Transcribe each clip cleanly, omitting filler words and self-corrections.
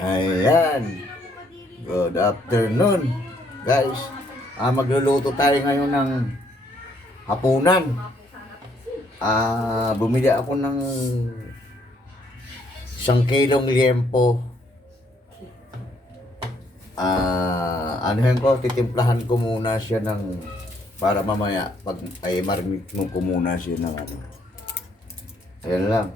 Ayan. Good afternoon, guys. Magluluto tayo ngayon ng hapunan. Bumili ako ng 1 kilong liempo. Anuhin ko, titimplahan ko muna siya ng para mamaya pag ay marinate mo ko muna siya ng ano. Ayan lang.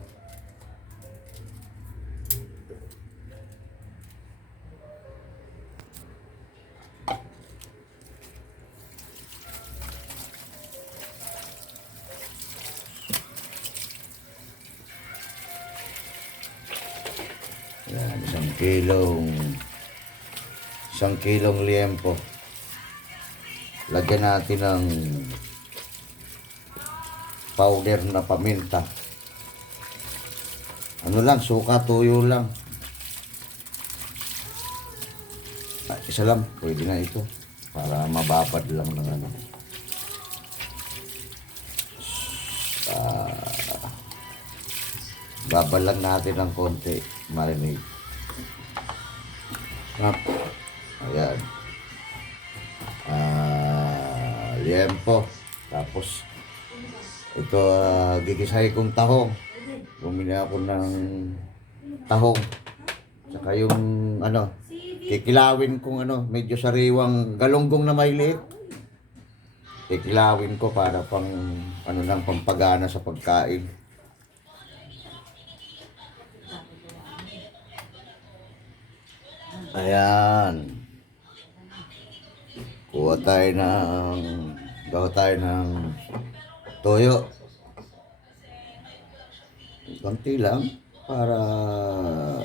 Yan, 1 kilong liempo. Lagyan natin ng powder na paminta. Ano lang, suka, tuyo lang. Isa lang, pwede na ito. Para mababad lang ng ano. Babalan natin ng konti, marinate. Ayan. Liempo. Tapos ito, gigisay kong tahong. Bumili ako ng tahong. Saka yung ano, kikilawin kong ano, medyo sariwang galunggong na may liit. Kikilawin ko para pang ano lang, pampagana sa pagkain. Ayan. Gawa tayo ng toyo. Konti lang para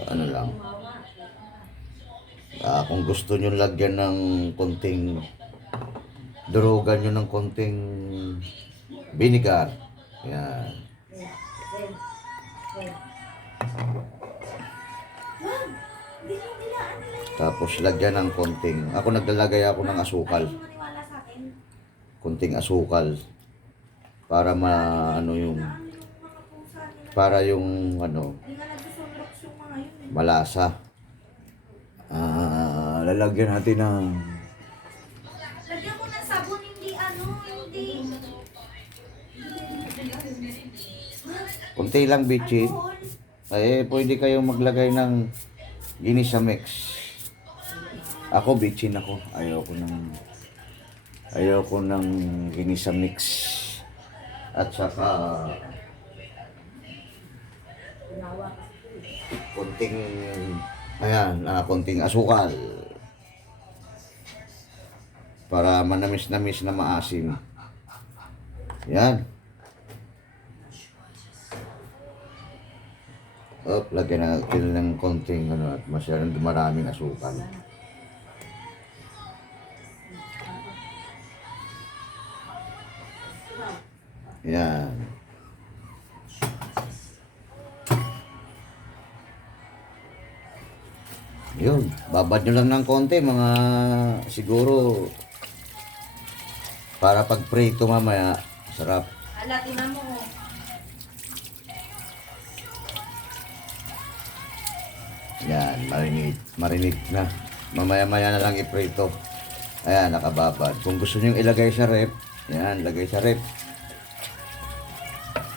ano lang. Kung gusto nyo lagyan ng konting durugan nyo ng konting vinegar. Ayan. Tapos lagyan ng konting, ako naglalagay ako ng asukal. Konting asukal para yung ano malasa. Lalagyan natin ng lagyan ko ng sabon, hindi konti lang bitchin. Pwede kayong maglagay ng ginisa mix. Ako bitchin ako. Ayoko ng ginisa mix. At saka konting asukal para manamis-namis na maasim. Yan. Lagyan natin ng konting ano, at masyadong maraming asukal. Yan. Yun, babad nyo lang ng konti, mga siguro para pag prito mamaya, sarap. Ala, tinan mo. Yan, marinate na. Mamaya-maya na lang iprito. Ayan, nakababad. Kung gusto nyo ilagay sa rep, yan, lagay sa rep.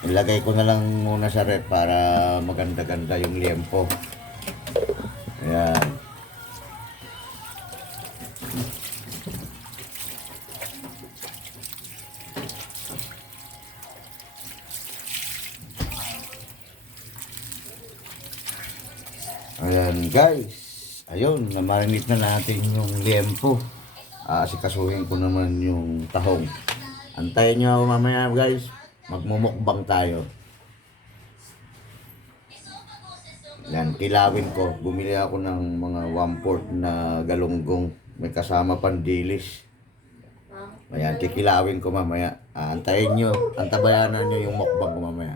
Ilagay ko na lang muna sa rep para maganda-ganda yung liempo. Ayan. Ayan guys. Ayun, namarinate na natin yung liempo. Asikasuhin ko naman yung tahong. Antayin nyo ako mamaya guys. Magmumukbang tayo. Yan, kilawin ko. Bumili ako ng mga 1/4 na galunggong. May kasama pandilis. Ayan, kikilawin ko mamaya. Antayin nyo. Antabayanan nyo yung mukbang ko mamaya.